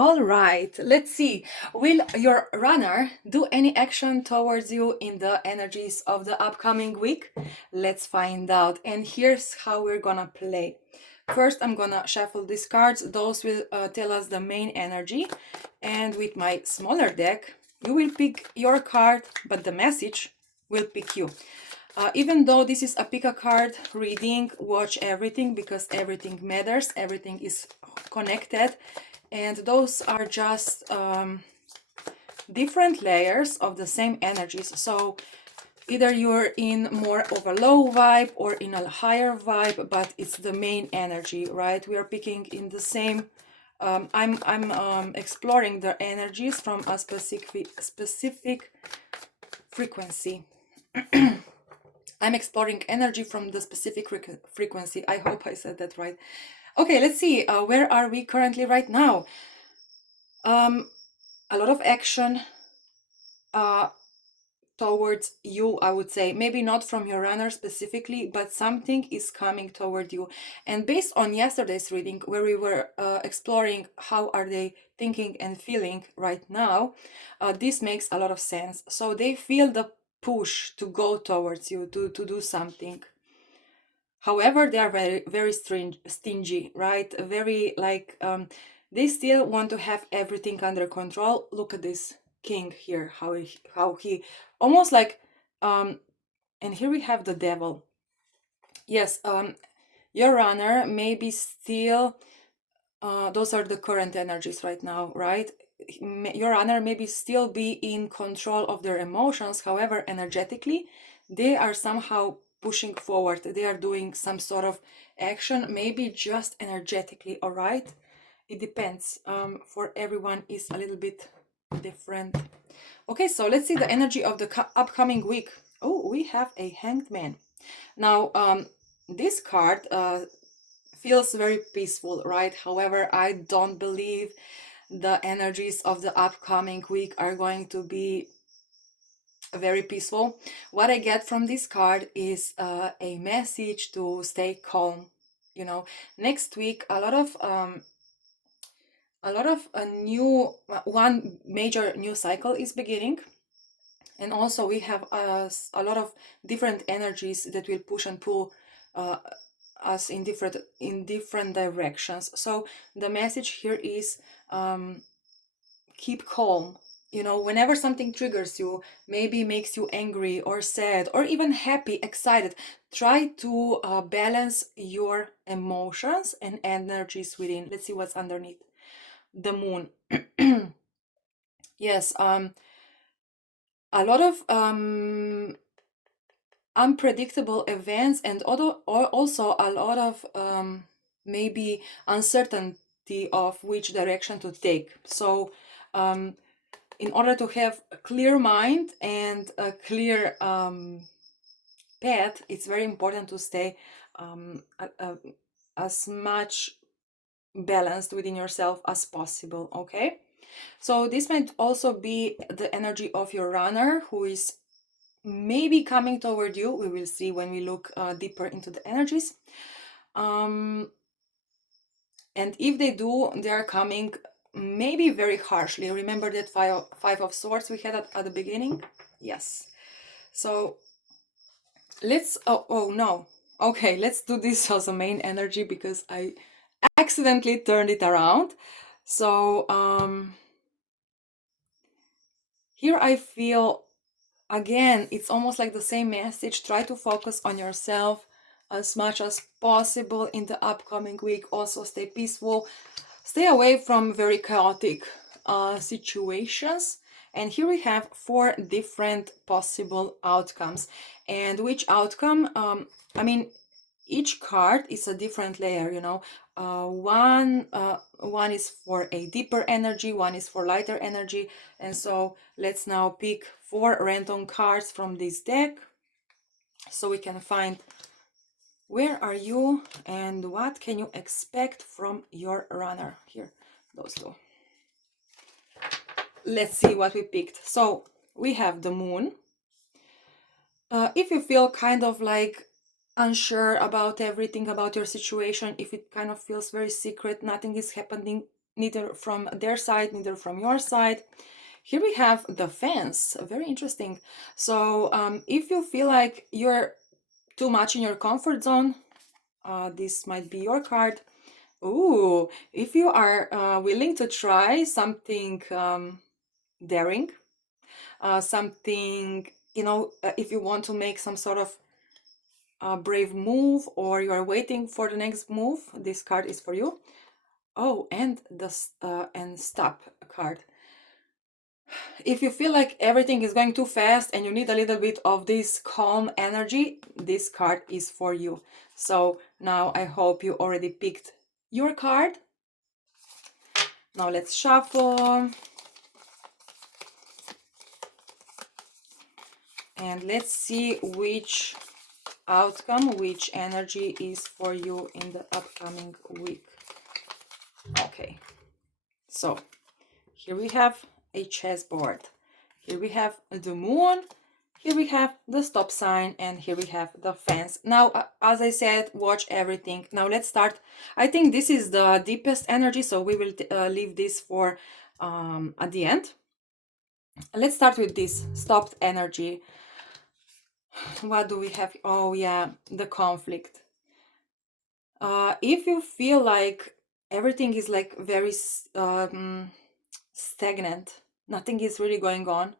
All right, let's see. Will your runner do any action towards you in the energies of the upcoming week? Let's find out. And here's how we're gonna play. First, I'm gonna shuffle these cards. Those will tell us the main energy. And with my smaller deck, you will pick your card, but the message will pick you. Even though this is a pick a card reading, watch everything because everything matters, everything is connected, and those are just different layers of the same energies. So either you're in more of a low vibe or in a higher vibe, but it's the main energy, right? We are picking in the same. I'm exploring the energies from a specific frequency. I'm exploring energy from the specific frequency. I hope I said that right. Okay, let's see. Where are we currently right now? A lot of action towards you, I would say. Maybe not from your runner specifically, but something is coming toward you. And based on yesterday's reading, where we were exploring how are they thinking and feeling right now, this makes a lot of sense. So they feel the push to go towards you, to do something. However, they are very stingy, right? Very like they still want to have everything under control. Look at this king here, how he almost like and here we have the devil. Yes, your runner maybe still those are the current energies right now, right? Your runner maybe still be in control of their emotions. However, energetically, they are somehow pushing forward. They are doing some sort of action, maybe just energetically, all right? It depends. For everyone is a little bit different. Okay, so let's see the energy of the upcoming week. Oh, we have a hanged man. Now, this card feels very peaceful, right? However, I don't believe the energies of the upcoming week are going to be very peaceful. What I get from this card is a message to stay calm. You know, next week a lot of a new one major new cycle is beginning, and also we have a lot of different energies that will push and pull us in different directions. So the message here is keep calm. You know, whenever something triggers you, maybe makes you angry or sad or even happy, excited, try to balance your emotions and energies within. Let's see what's underneath. The moon. Yes, a lot of unpredictable events, and also a lot of maybe uncertainty of which direction to take. So in order to have a clear mind and a clear path, it's very important to stay as much balanced within yourself as possible. Okay, so this might also be the energy of your runner, who is maybe coming toward you. We will see when we look deeper into the energies. And if they do, they are coming maybe very harshly. Remember that five of swords we had at the beginning? Yes. So let's, oh no. Okay, let's do this as a main energy because I accidentally turned it around. So here I feel, again, it's almost like the same message. Try to focus on yourself as much as possible in the upcoming week. Also stay peaceful, stay away from very chaotic situations. And here we have 4 different possible outcomes. And which outcome, I mean, each card is a different layer, you know. One is for a deeper energy, one is for lighter energy. And so let's now pick 4 random cards from this deck so we can find where are you and what can you expect from your runner. Here, those 2. Let's see what we picked. So we have the moon. If you feel kind of like unsure about everything, about your situation, if it kind of feels very secret, nothing is happening neither from their side, neither from your side. Here we have the fence, very interesting. So if you feel like you're too much in your comfort zone, this might be your card. Ooh, if you are willing to try something daring, something, if you want to make some sort of brave move, or you are waiting for the next move, this card is for you. Oh, and the and stop card. If you feel like everything is going too fast and you need a little bit of this calm energy, this card is for you. So now I hope you already picked your card. Now let's shuffle. And let's see which outcome, which energy is for you in the upcoming week. Okay, so here we have a chessboard. Here we have the moon. Here we have the stop sign, and here we have the fence. Now, as I said, watch everything. Now let's start. I think this is the deepest energy, so we will leave this for at the end. Let's start with this stopped energy. What do we have? Oh yeah, the conflict. If you feel like everything is like very stagnant, nothing is really going on,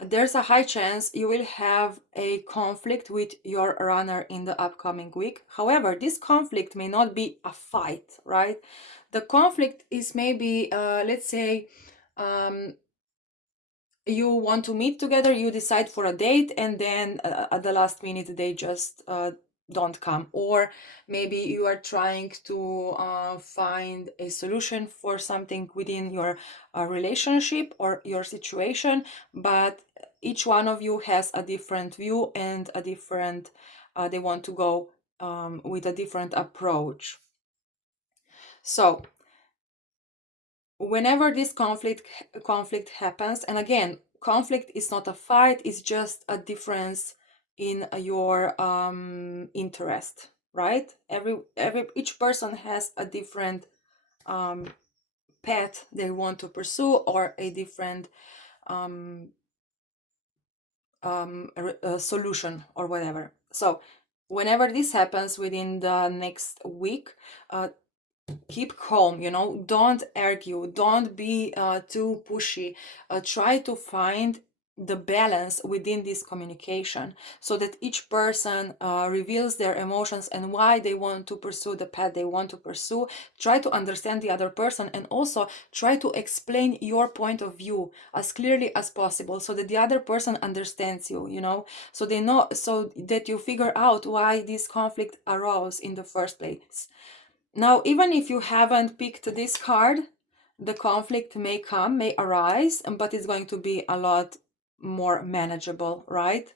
there's a high chance you will have a conflict with your runner in the upcoming week. However, this conflict may not be a fight, right? The conflict is maybe, let's say, you want to meet together, you decide for a date, and then at the last minute they just don't come. Or maybe you are trying to find a solution for something within your relationship or your situation, but each one of you has a different view and a different, they want to go with a different approach. So whenever this conflict happens, and again, conflict is not a fight, it's just a difference in your interest, right? Each person has a different path they want to pursue, or a different solution or whatever. So whenever this happens within the next week, keep calm, don't argue, don't be too pushy. Try to find the balance within this communication, so that each person reveals their emotions and why they want to pursue the path they want to pursue. Try to understand the other person, and also try to explain your point of view as clearly as possible, so that the other person understands you, so they know, so that you figure out why this conflict arose in the first place. Now, even if you haven't picked this card, the conflict may arise, but it's going to be a lot more manageable, right?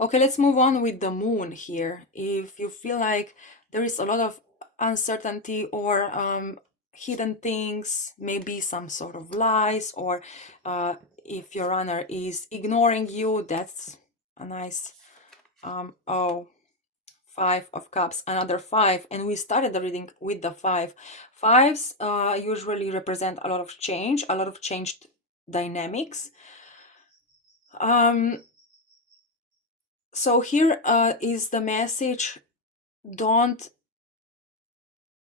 Okay, let's move on with the moon here. If you feel like there is a lot of uncertainty or hidden things, maybe some sort of lies, or if your runner is ignoring you, that's a nice, oh, 5 of Cups, another 5, and we started the reading with the 5. Fives usually represent a lot of change, a lot of changed dynamics. So here is the message: don't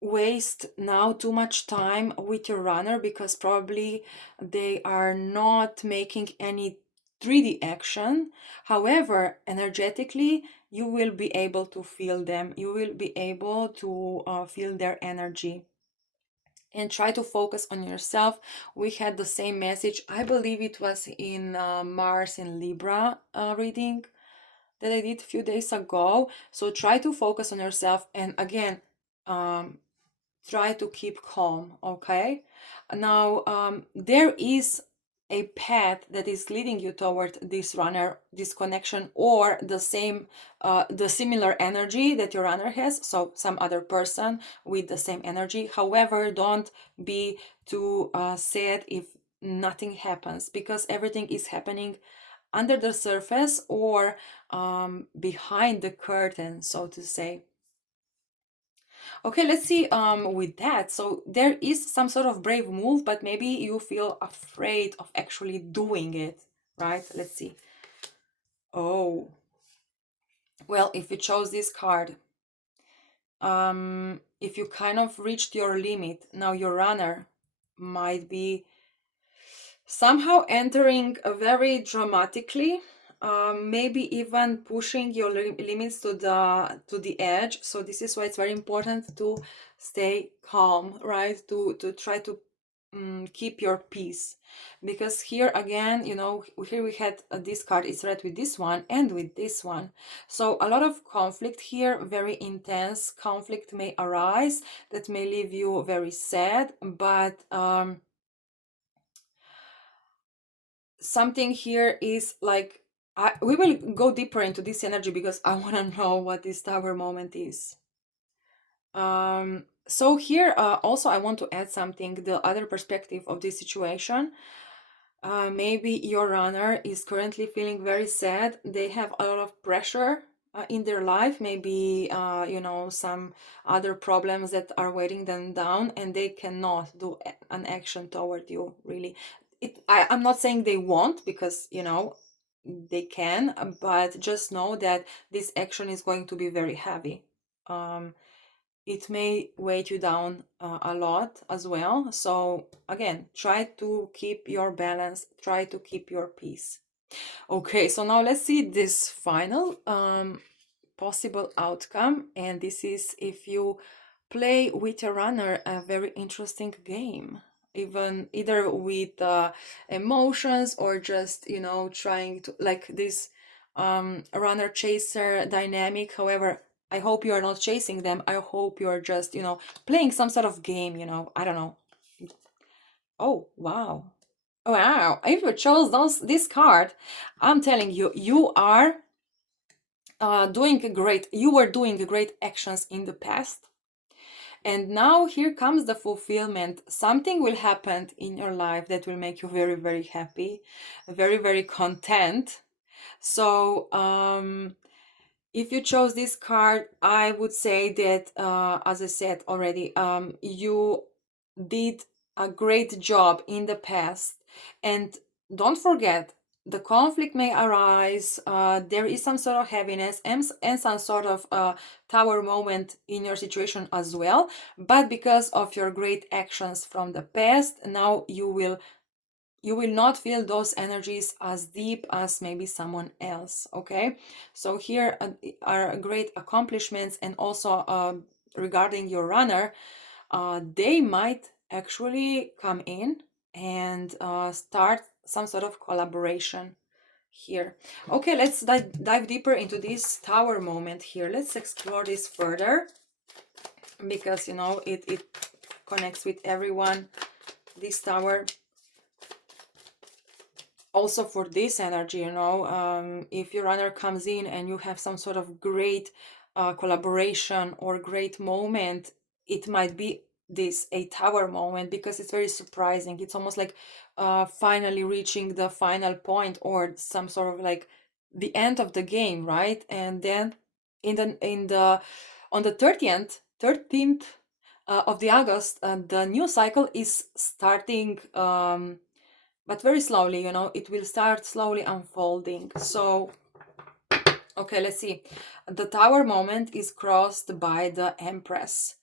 waste now too much time with your runner, because probably they are not making any 3D action. However, energetically, you will be able to feel them. You will be able to feel their energy. And try to focus on yourself. We had the same message. I believe it was in Mars in Libra reading that I did a few days ago. So try to focus on yourself. And again, try to keep calm, okay? Now, there is a path that is leading you toward this runner, this connection, or the similar energy that your runner has. So some other person with the same energy. However, don't be too sad if nothing happens, because everything is happening under the surface, or behind the curtain, so to say. Okay, let's see with that. So there is some sort of brave move, but maybe you feel afraid of actually doing it, right? Let's see. Oh, well, if you chose this card, if you kind of reached your limit, now your runner might be somehow entering very dramatically, maybe even pushing your limits to the edge. So this is why it's very important to stay calm, right? To try to keep your peace, because here again, you know, here we had this card is read with this one and with this one. So a lot of conflict here, very intense conflict may arise that may leave you very sad, but something here is like, we will go deeper into this energy because I want to know what this tower moment is. So here also I want to add something, the other perspective of this situation. Maybe your runner is currently feeling very sad. They have a lot of pressure in their life, maybe you know, some other problems that are weighing them down, and they cannot do an action toward you, really. I'm not saying they won't, because you know they can, but just know that this action is going to be very heavy. It may weigh you down a lot as well. So again, try to keep your balance, try to keep your peace. Okay, so now let's see this final possible outcome, and this is if you play with a runner a very interesting game, even either with emotions or just, you know, trying to like this runner chaser dynamic. However, I hope you are not chasing them. I hope you are just, you know, playing some sort of game, you know, I don't know. Oh, wow. Wow, if you chose this card, I'm telling you, you are you were doing great actions in the past. And now here comes the fulfillment. Something will happen in your life that will make you very, very happy, very, very content. So, if you chose this card, I would say that, as I said already, you did a great job in the past. And don't forget, the conflict may arise. There is some sort of heaviness and some sort of tower moment in your situation as well. But because of your great actions from the past, now you will not feel those energies as deep as maybe someone else. Okay, so here are great accomplishments, and also regarding your runner, they might actually come in and start some sort of collaboration here. Okay, let's dive deeper into this tower moment here. Let's explore this further, because you know it connects with everyone, this tower. Also for this energy, you know, if your runner comes in and you have some sort of great collaboration or great moment, it might be this a tower moment, because it's very surprising. It's almost like finally reaching the final point, or some sort of like the end of the game, right? And then in the on the 13th of the August, the new cycle is starting, but very slowly, you know, it will start slowly unfolding. So okay, let's see. The tower moment is crossed by the Empress,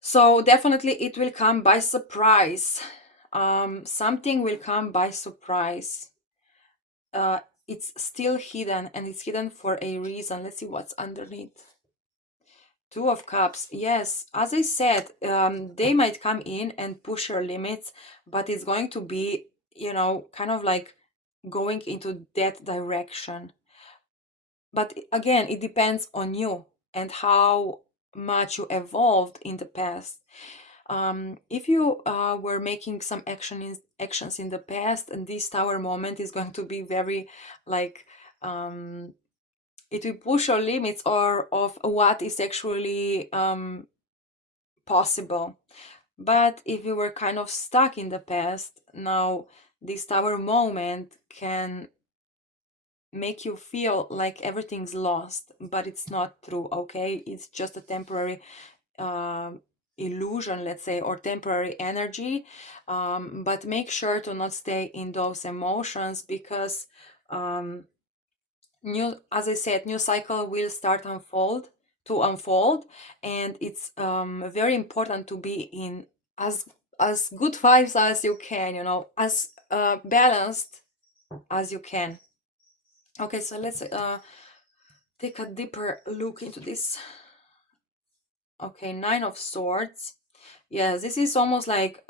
so definitely it will come by surprise. Something will come by surprise. It's still hidden, and it's hidden for a reason. Let's see what's underneath. Two of Cups. Yes, as I said, they might come in and push your limits, but it's going to be, you know, kind of like going into that direction. But again, it depends on you and how much you evolved in the past. If you were making some actions in the past, and this tower moment is going to be very like, it will push your limits or of what is actually possible. But if you were kind of stuck in the past, now this tower moment can make you feel like everything's lost, but it's not true, okay? It's just a temporary illusion, let's say, or temporary energy. But make sure to not stay in those emotions, because as I said, new cycle will start to unfold, and it's very important to be in as good vibes as you can, as balanced as you can. Okay, so let's take a deeper look into this. Okay, Nine of Swords. Yes, this is almost like,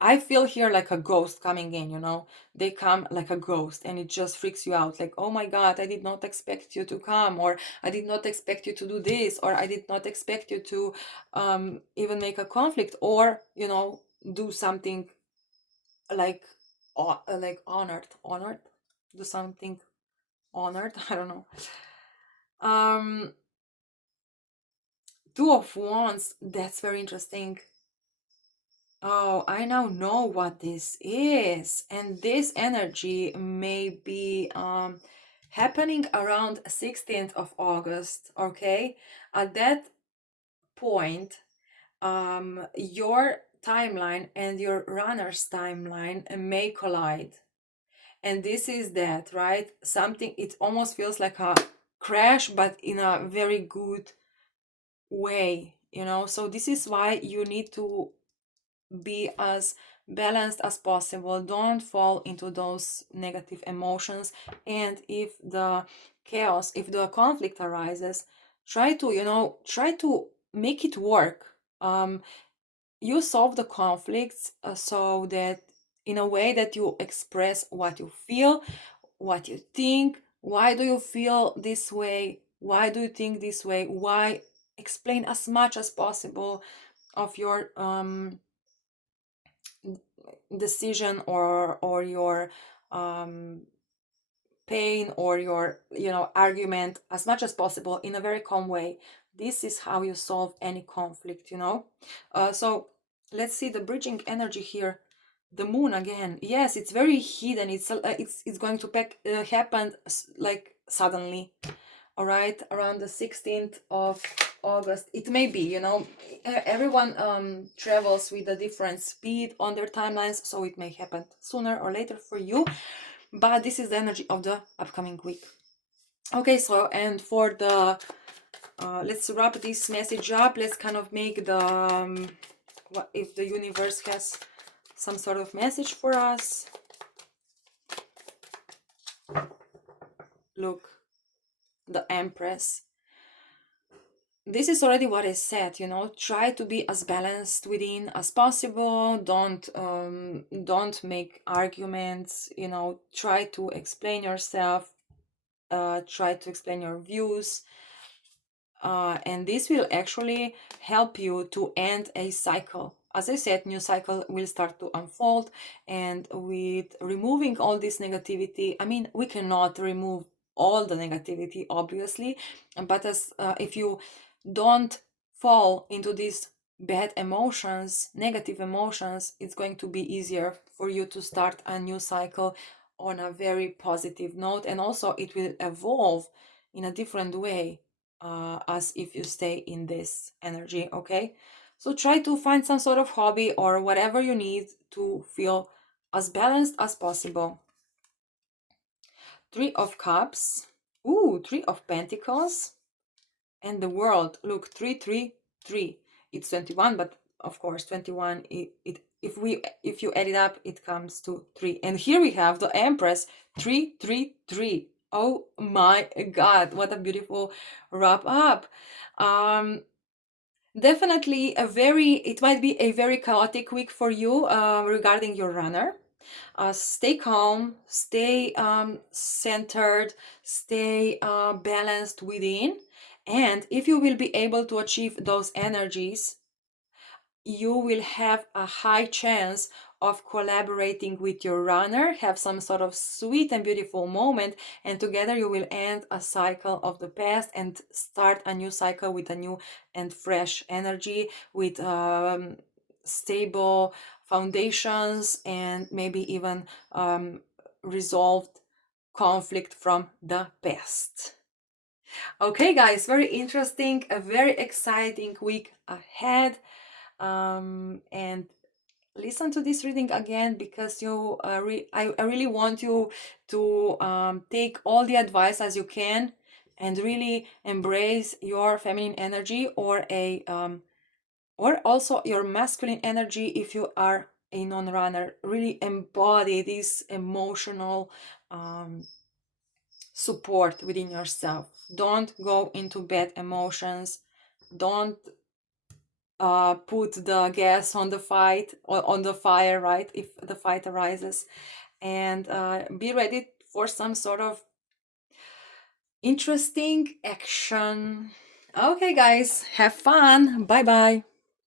I feel here like a ghost coming in, They come like a ghost, and it just freaks you out. Like, oh my God, I did not expect you to come, or I did not expect you to do this, or I did not expect you to even make a conflict, or, do something like, honored, do something honored. I don't know. Two of Wands, that's very interesting. Oh, I now know what this is. And this energy may be happening around 16th of August, okay? At that point, your timeline and your runner's timeline may collide. And this is that, right? Something, it almost feels like a crash, but in a very good way, So this is why you need to be as balanced as possible. Don't fall into those negative emotions. And if the chaos, if the conflict arises, try to make it work. You solve the conflicts so that in a way that you express what you feel, what you think, why do you feel this way, why do you think this way, why, explain as much as possible of your decision, or your pain, or your argument, as much as possible in a very calm way. This is how you solve any conflict. So let's see the bridging energy here. The moon again. Yes, it's very hidden. It's going to happen like suddenly. All right, around the 16th of August. It may be, everyone travels with a different speed on their timelines, so it may happen sooner or later for you, but this is the energy of the upcoming week. Okay, so, and for the let's wrap this message up. Let's kind of make the what if the universe has some sort of message for us. Look, the Empress. This is already what I said, try to be as balanced within as possible. Don't make arguments, try to explain yourself, try to explain your views, and this will actually help you to end a cycle. As I said, new cycle will start to unfold, and with removing all this negativity, I mean, we cannot remove all the negativity, obviously, but as if you don't fall into these bad emotions, negative emotions, it's going to be easier for you to start a new cycle on a very positive note, and also it will evolve in a different way as if you stay in this energy. Okay, so try to find some sort of hobby or whatever you need to feel as balanced as possible. Three of Cups. Ooh, Three of Pentacles. And the World. Look, 333. It's 21, but of course 21, if you add it up, it comes to 3. And here we have the Empress. 333. Oh my God, what a beautiful wrap up. Definitely it might be a very chaotic week for you regarding your runner. Stay calm, stay centered, stay balanced within. And if you will be able to achieve those energies, you will have a high chance of collaborating with your runner, have some sort of sweet and beautiful moment, and together you will end a cycle of the past and start a new cycle with a new and fresh energy, with stable foundations, and maybe even resolved conflict from the past. Okay, guys, very interesting, a very exciting week ahead. And listen to this reading again, because I really want you to take all the advice as you can and really embrace your feminine energy, or also your masculine energy if you are a non-runner. Really embody this emotional support within yourself. Don't go into bad emotions. Don't put the gas on the fight, or on the fire, right, if the fight arises. And be ready for some sort of interesting action. Okay, guys, have fun. Bye bye.